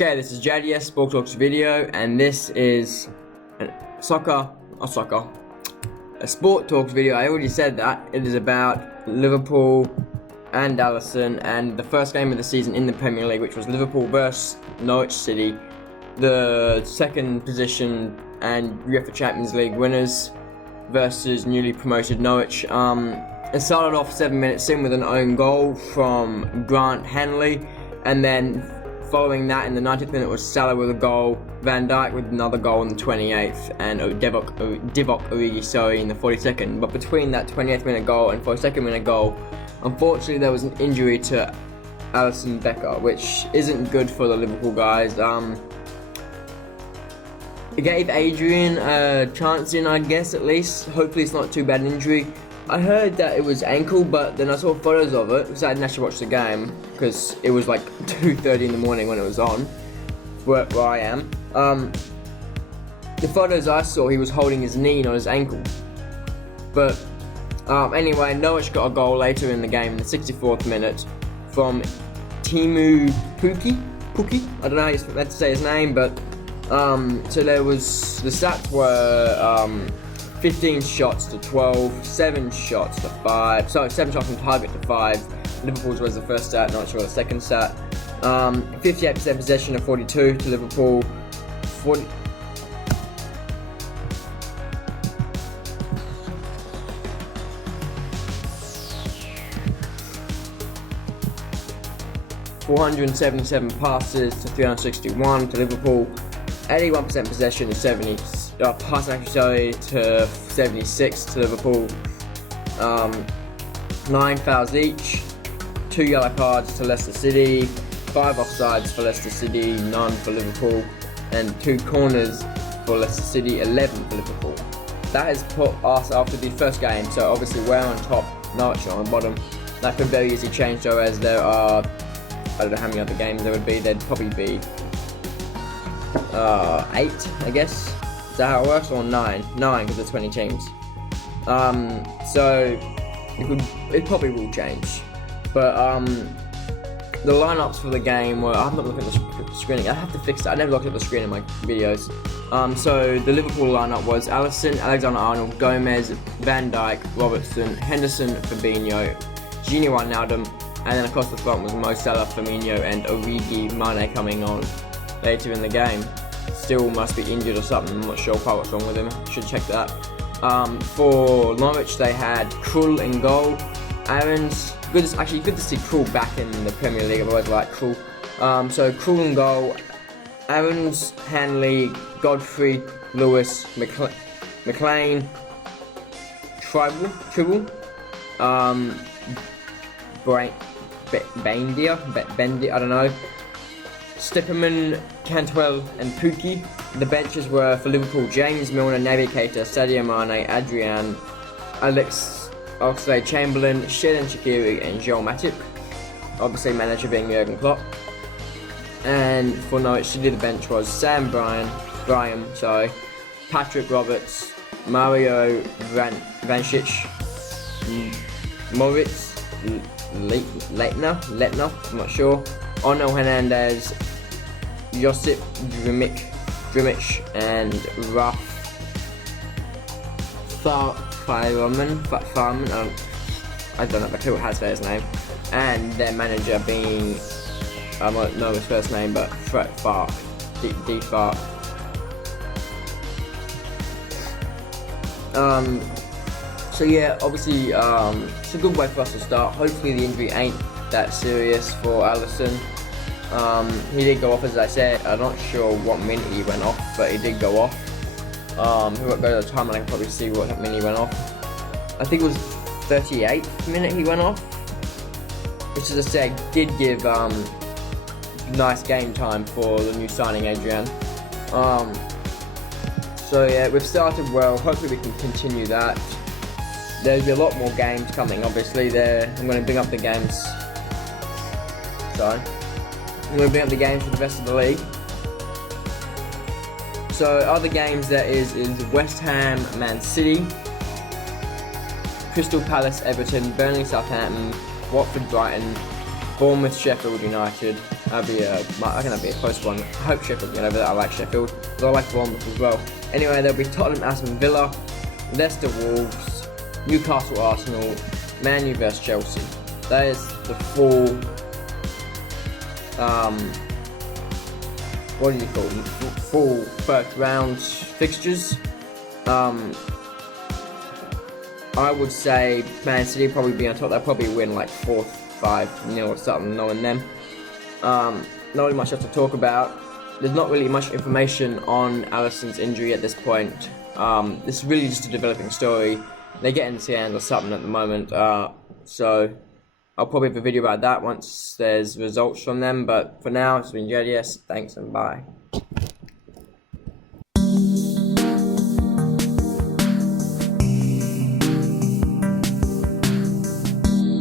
Okay, this is JDS Sport Talks video, and this is a Sport Talks video. I already said that. It is about Liverpool and Alisson and the first game of the season in the Premier League, which was Liverpool versus Norwich City, the second position and UEFA Champions League winners versus newly promoted Norwich. It started off 7 minutes in with an own goal from Grant Hanley, and then following that in the 90th minute was Salah with a goal, Van Dijk with another goal in the 28th, and Divock Origi in the 42nd. But between that 28th minute goal and 42nd minute goal, unfortunately there was an injury to Alisson Becker, which isn't good for the Liverpool guys. It gave Adrian a chance in, I guess, at least. Hopefully it's not too bad an injury. I heard that it was ankle, but then I saw photos of it because I didn't actually watch the game because it was like 2:30 in the morning when it was on where I am. The photos I saw, he was holding his knee, not his ankle. But anyway, Norwich got a goal later in the game in the 64th minute from Teemu Pukki. I don't know how you're meant to say his name, but so the stats were 15 shots to 12, 7 shots to 5, 7 shots from target to 5. Liverpool's was the first stat, not sure the second stat. 58% possession of 42 to Liverpool. 477 passes to 361 to Liverpool. 81% possession to 70. Passing accuracy to 76 to Liverpool. 9 fouls each. 2 yellow cards to Leicester City. 5 offsides for Leicester City. None for Liverpool. And 2 corners for Leicester City. 11 for Liverpool. That has put us after the first game. So obviously we're on top. Norwich on the bottom. That could very easily change though, as there are, I don't know how many other games there would be. There'd probably be 8, I guess. Is that how it works? Or 9? 9 because there's 20 teams. So it probably will change. But the lineups for the game were, I'm not looking at the screening. I have to fix it. I never looked at the screen in my videos. So the Liverpool lineup was Alisson, Alexander-Arnold, Gomez, Van Dijk, Robertson, Henderson, Fabinho, Gini Wijnaldum, and then across the front was Mo Salah, Firmino, and Origi. Mane coming on later in the game. Still must be injured or something. I'm not sure quite what's wrong with him. Should check that. For Norwich, they had Krul in goal. Aaron's good to see Krul back in the Premier League. I've always liked Krul. So Krul in goal. Aaron's, Hanley, Godfrey, Lewis, McLean, Tribble, Bendy, I don't know. Stipperman, Cantwell and Pukki. The benches were for Liverpool: James Milner, Naby Keita, Sadio Mane, Adrian, Alex Oxlade-Chamberlain, Xherdan Shaqiri and Joel Matip. Obviously manager being Jurgen Klopp. And for Norwich City, the bench was Sam Bryan, Patrick Roberts, Mario Vancic, Moritz Leitner, I'm not sure, Onel Hernandez, Josip Drmic and Raf Farman, I don't have a clue how to say his name, and their manager being, I don't know his first name, but Fred Fark, D Fark. So yeah, obviously it's a good way for us to start. Hopefully the injury ain't that serious for Alisson. He did go off, as I said. I'm not sure what minute he went off, but he did go off. If we go to the timeline, I can probably see what minute he went off. I think it was 38th minute he went off, which, as I said, did give nice game time for the new signing Adrian. So yeah, we've started well. Hopefully we can continue that. There'll be a lot more games coming, obviously. I'm going to bring up the games. Sorry. I'm going to bring up the games for the rest of the league. So other games there is West Ham, Man City, Crystal Palace, Everton, Burnley, Southampton, Watford, Brighton, Bournemouth, Sheffield United. I reckon that'd be a close one. I hope Sheffield get over that. I like Sheffield, but I like Bournemouth as well. Anyway, there'll be Tottenham, Aston Villa, Leicester, Wolves, Newcastle, Arsenal, Man U vs Chelsea. That is the full. What do you call them? Full first round fixtures. I would say Man City probably be on top. They'll probably win like 4-5-0 or something, knowing them. Not really much else to talk about. There's not really much information on Alisson's injury at this point. This is really just a developing story. They're getting scanned or something at the moment. So I'll probably have a video about that once there's results from them. But for now, it's been JDS. Thanks and bye.